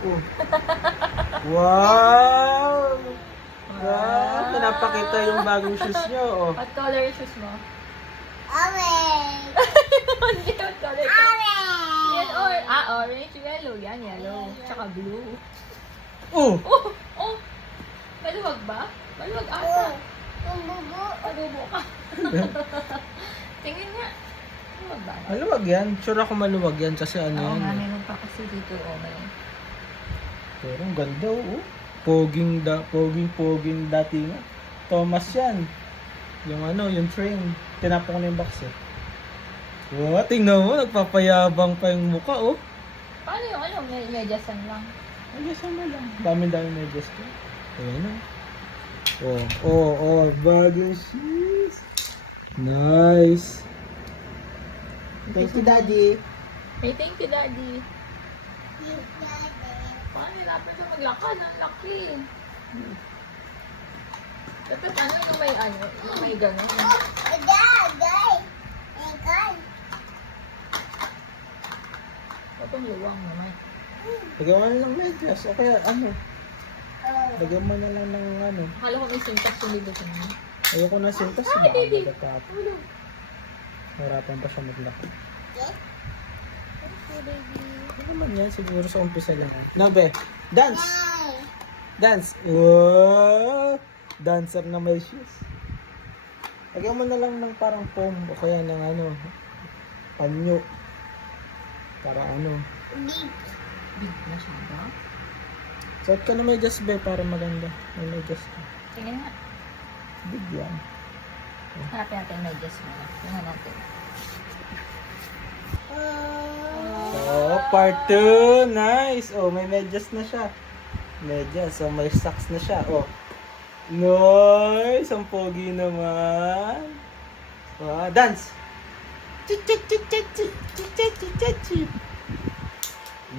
Oh. Wow! Wow! Pinapakita yung bagong shoes nyo. Oh. What color yung shoes mo? Orange. What color? Orange. Yan, orange. Yellow. Yan, yellow. Tsaka blue. Oh! Oh! Oh! Maluwag ba? Maluwag ata. Bumbubu. Pabubo ka. Tingin nga. Maluwag ba? Maluwag yan. Sure ako maluwag yan kasi ano Oo yan. nga, eh. meron pa kasi dito. Oh, may... Pero ang ganda oh. Poging dati nga. Thomas yan. Yung ano, yung train. Tinapon ko na yung box eh. Wow, tingnan mo. Nagpapayabang pa yung mukha oh. Paano yung ano? Medyasan lang. Ay, sama lang. Dami-dami medyas ko. Ayan na. Oh, bagong shoes. Nice. Thank you, Daddy. Hey, thank you, Daddy. Paano dapat na maglakad? Ang laki. Dapat ano yung may gano'n. Itong luwang naman. Lagyan mo na ng medyas. O kaya ano? Lagyan mo na lang ng ano. Akala ko may sintas yung dito sa mga. Ayoko na sintas. Ay, baby! Nakakagatapo. Harapan pa siya maglakad. Ano naman yan? Siguro sa umpisa lang. Nabe, dance! Dance! Wow! Dancer na may shoes. Lagyan mo na lang ng parang foam o kaya ng ano, panyo. Para ano. Big na siya ba? Suot ka na medyas be para maganda. May medyas ka. Sige nga. Big yan. Hanapin natin yung medyas mo. Tingnan natin. Oh, part 2. Nice. Oh, may medyas na siya. Medyas. So, may socks na siya. Oh. Nice. Ang pogi naman. Oh, dance.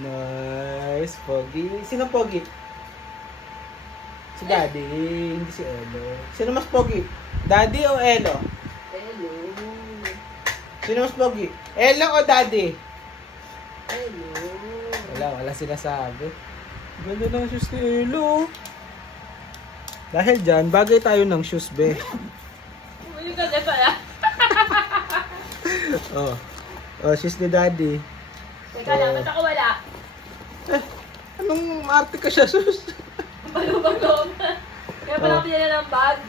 Nice. Pogi. Sino pogi? Si Daddy. Hindi si Elo. Sino mas pogi? Daddy o Elo? Hello. Sino mas pogi? Elo o Daddy? Hello. Wala sinasabi. Ganda ng shoes ni Elo. Dahil dyan, bagay tayo ng shoes, be. Bumili ka na pala. Oh, shoes ni Daddy. Teka lang, ba't ako wala? Anong maarte ka siya, shoes? Balubag-loob. Kaya pala ako pinila ng bag.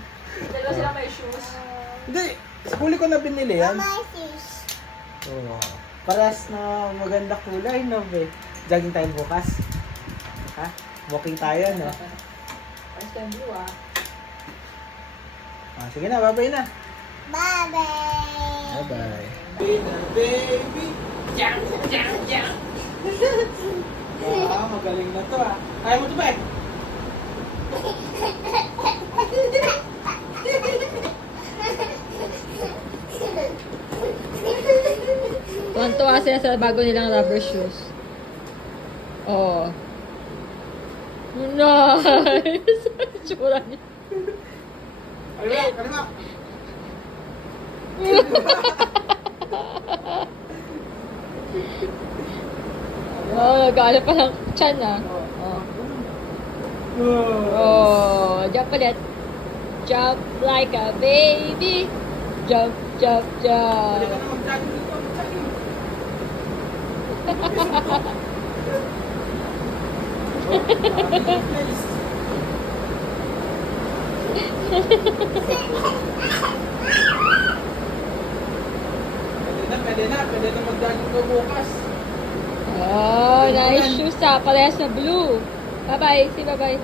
Dalawa sila may shoes. Hindi, sa huli ko na binili yan. Oh, parehas na maganda kulay, no, be? Jogging tayo bukas. Ha? Walking tayo, no? First time blue ah. Ah, sige na, bye-bye na. Bye-bye. Bye-bye. Baby! Jump, jump, jump. Ah, magaling na to ah. Kaya mo to ba eh? Tuwan-tuwa sila sa bago nilang rubber shoes. Oh. Nice! Tsura niya. Kalima! Oh, nag-ano pa lang chan ah. Oh. Oh, jump ulit. Jump like a baby. Jump, jump, jump. Pwede na mag-jogging ko bukas. Oh, nice shoes ah. Parehas na blue. Bye-bye. Say bye-bye.